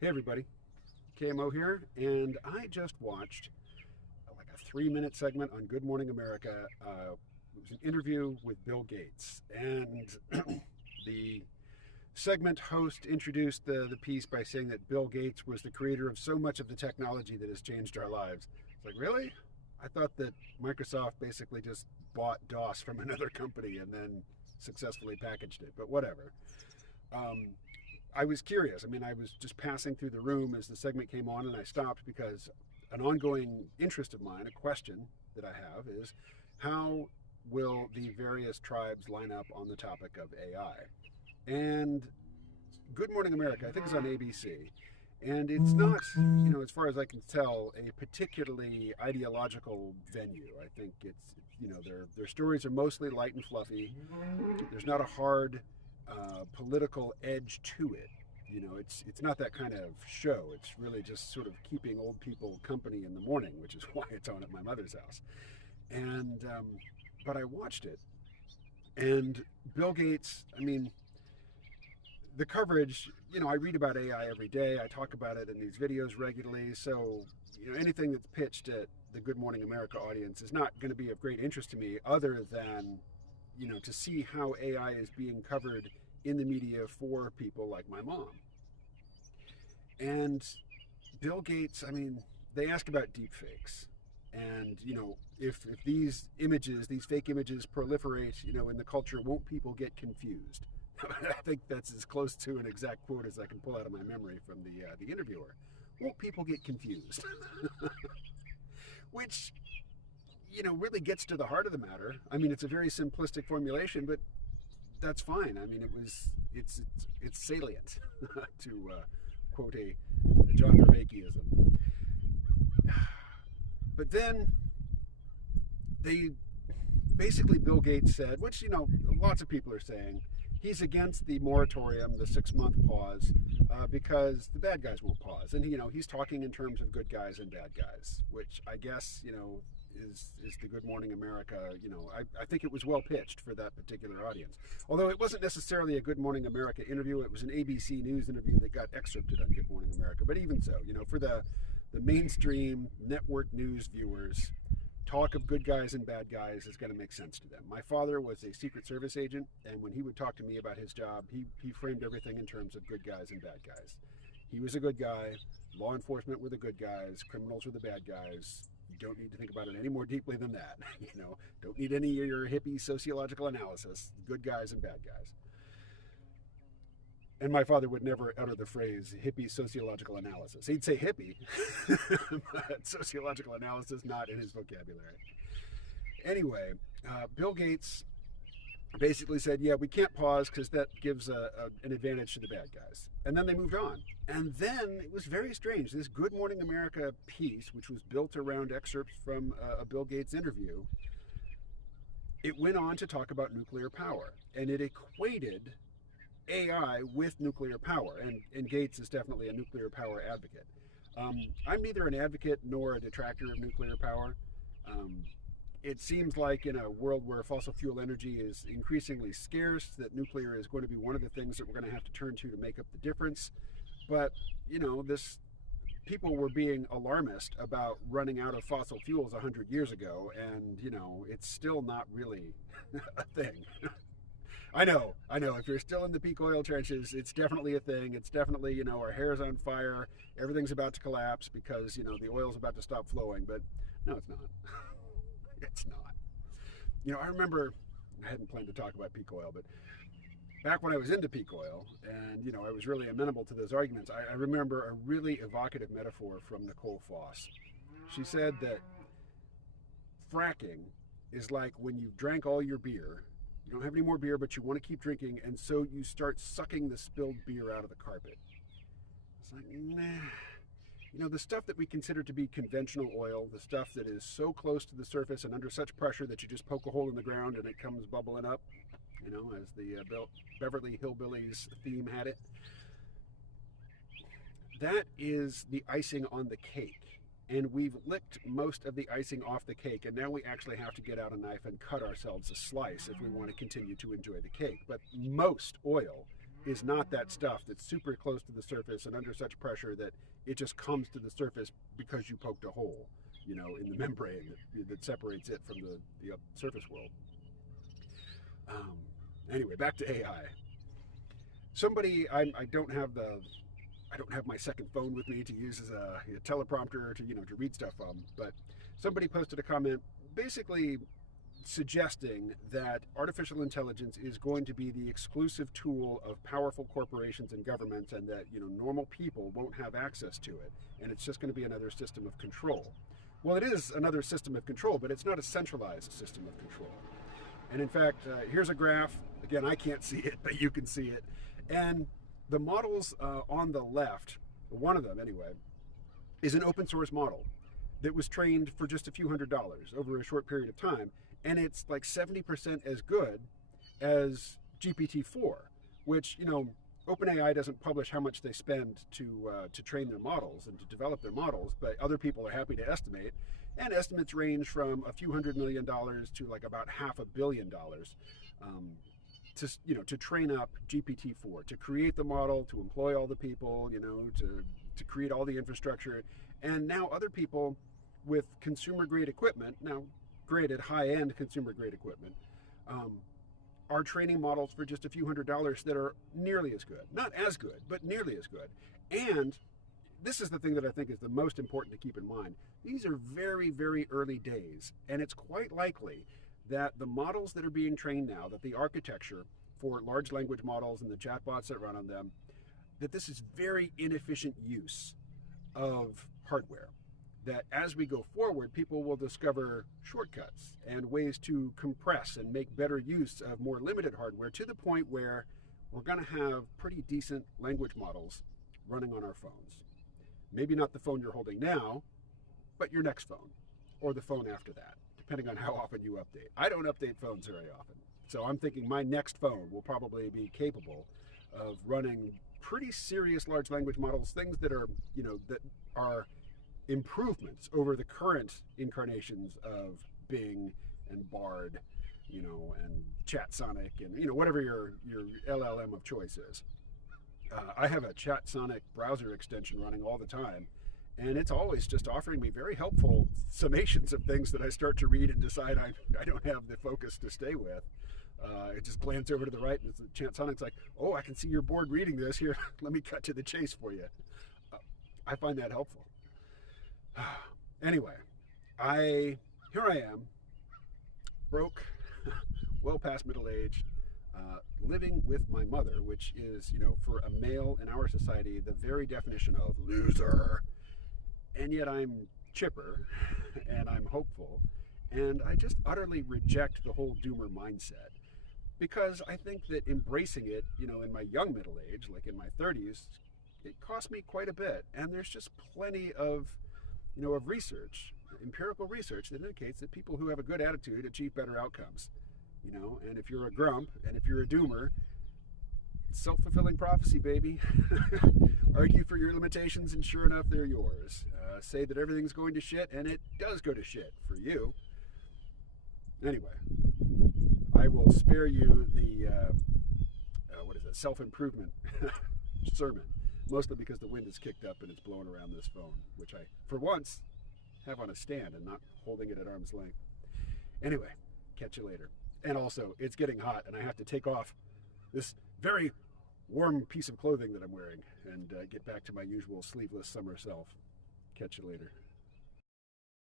Hey everybody, KMO here, and I just watched like a 3-minute segment on Good Morning America. It was an interview with Bill Gates, and the segment host introduced the piece by saying that Bill Gates was the creator of so much of the technology that has changed our lives. It's like, really? I thought that Microsoft basically just bought DOS from another company and then successfully packaged it, but whatever. Um, I was curious. I was just passing through the room as the segment came on, and I stopped because an ongoing interest of mine, a question that I have, is how will the various tribes line up on the topic of AI? And Good Morning America, I think, is on ABC. And it's not, as far as I can tell, a particularly ideological venue. I think their stories are mostly light and fluffy. There's not a hard political edge to it. It's not that kind of show. It's really just sort of keeping old people company in the morning, which is why it's on at my mother's house. And but I watched it, and Bill Gates. The coverage. I read about AI every day. I talk about it in these videos regularly. So anything that's pitched at the Good Morning America audience is not going to be of great interest to me, other than to see how AI is being covered in the media for people like my mom. And Bill Gates, they ask about deepfakes. And, if these images, these fake images proliferate, in the culture, won't people get confused? I think that's as close to an exact quote as I can pull out of my memory from the interviewer. Won't people get confused? Which, really gets to the heart of the matter. It's a very simplistic formulation, but that's fine. It's salient, to quote a John Vervaekeism. But then Bill Gates said, which lots of people are saying, he's against the moratorium, the 6-month pause, because the bad guys won't pause. And he's talking in terms of good guys and bad guys, which I guess is the Good Morning America. I think it was well pitched for that particular audience. Although it wasn't necessarily a Good Morning America interview, it was an ABC News interview that got excerpted on Good Morning America. But even so, for the mainstream network news viewers, talk of good guys and bad guys is going to make sense to them. My father was a Secret Service agent, and when he would talk to me about his job, he framed everything in terms of good guys and bad guys. He was a good guy. Law enforcement were the good guys. Criminals were the bad guys. You don't need to think about it any more deeply than that. Don't need any of your hippie sociological analysis. Good guys and bad guys. And my father would never utter the phrase hippie sociological analysis. He'd say hippie, but sociological analysis not in his vocabulary. Anyway, Bill Gates basically said, yeah, we can't pause because that gives an advantage to the bad guys. And then they moved on. And then it was very strange. This Good Morning America piece, which was built around excerpts from a Bill Gates interview, it went on to talk about nuclear power. And it equated AI with nuclear power, and Gates is definitely a nuclear power advocate. I'm neither an advocate nor a detractor of nuclear power. It seems like in a world where fossil fuel energy is increasingly scarce, that nuclear is going to be one of the things that we're going to have to turn to make up the difference. But, people were being alarmist about running out of fossil fuels 100 years ago, and, it's still not really a thing. I know. If you're still in the peak oil trenches, it's definitely a thing. It's definitely, our hair's on fire. Everything's about to collapse because, the oil's about to stop flowing. But no, it's not. It's not. I remember, I hadn't planned to talk about peak oil, but back when I was into peak oil and, I was really amenable to those arguments, I remember a really evocative metaphor from Nicole Foss. She said that fracking is like when you've drank all your beer. You don't have any more beer, but you want to keep drinking, and so you start sucking the spilled beer out of the carpet. It's like, nah. The stuff that we consider to be conventional oil, the stuff that is so close to the surface and under such pressure that you just poke a hole in the ground and it comes bubbling up, as the Beverly Hillbillies theme had it. That is the icing on the cake. And we've licked most of the icing off the cake, and now we actually have to get out a knife and cut ourselves a slice if we want to continue to enjoy the cake. But most oil is not that stuff that's super close to the surface and under such pressure that it just comes to the surface because you poked a hole, you know, in the membrane that separates it from the surface world. Anyway, back to AI. Somebody, I don't have my second phone with me to use as a teleprompter to, you know, to read stuff from, but somebody posted a comment basically suggesting that artificial intelligence is going to be the exclusive tool of powerful corporations and governments, and that, you know, normal people won't have access to it, and it's just going to be another system of control. Well, it is another system of control, but it's not a centralized system of control. And in fact, here's a graph. Again, I can't see it, but you can see it. And the models on the left, one of them anyway, is an open source model that was trained for just a few $100s over a short period of time. And it's like 70% as good as GPT-4, which, you know, OpenAI doesn't publish how much they spend to train their models and to develop their models, but other people are happy to estimate. And estimates range from a few $100 million to like about $500 million to train up GPT-4, to create the model, to employ all the people, you know, to create all the infrastructure. And now other people with consumer grade equipment, now graded high-end consumer grade equipment, are training models for just a few $100s that are nearly as good. Not as good, but nearly as good. And this is the thing that I think is the most important to keep in mind. These are very, very early days, and it's quite likely that the models that are being trained now, that the architecture for large language models and the chatbots that run on them, that this is very inefficient use of hardware. That as we go forward, people will discover shortcuts and ways to compress and make better use of more limited hardware, to the point where we're going to have pretty decent language models running on our phones. Maybe not the phone you're holding now, but your next phone, or the phone after that, depending on how often you update. I don't update phones very often, so I'm thinking my next phone will probably be capable of running pretty serious large language models, things that are, you know, that are improvements over the current incarnations of Bing and Bard, you know, and ChatSonic, and, you know, whatever your LLM of choice is. I have a ChatSonic browser extension running all the time, and it's always just offering me very helpful summations of things that I start to read and decide I don't have the focus to stay with. It just glance over to the right, and ChatSonic's like, oh, I can see you're bored reading this. Here, let me cut to the chase for you. I find that helpful. Anyway, here I am, broke, well past middle age, living with my mother, which is, you know, for a male in our society, the very definition of loser. And yet I'm chipper, and I'm hopeful, and I just utterly reject the whole doomer mindset, because I think that embracing it, you know, in my young middle age, like in my 30s, it cost me quite a bit. And there's just plenty of, you know, of research, empirical research, that indicates that people who have a good attitude achieve better outcomes. You know, and if you're a grump, and if you're a doomer, self-fulfilling prophecy, baby. Argue for your limitations, and sure enough, they're yours. Say that everything's going to shit, and it does go to shit for you. Anyway, I will spare you the self-improvement sermon, mostly because the wind is kicked up and it's blowing around this phone, which I, for once, have on a stand and not holding it at arm's length. Anyway, catch you later. And also, it's getting hot, and I have to take off this very warm piece of clothing that I'm wearing and get back to my usual sleeveless summer self. Catch you later.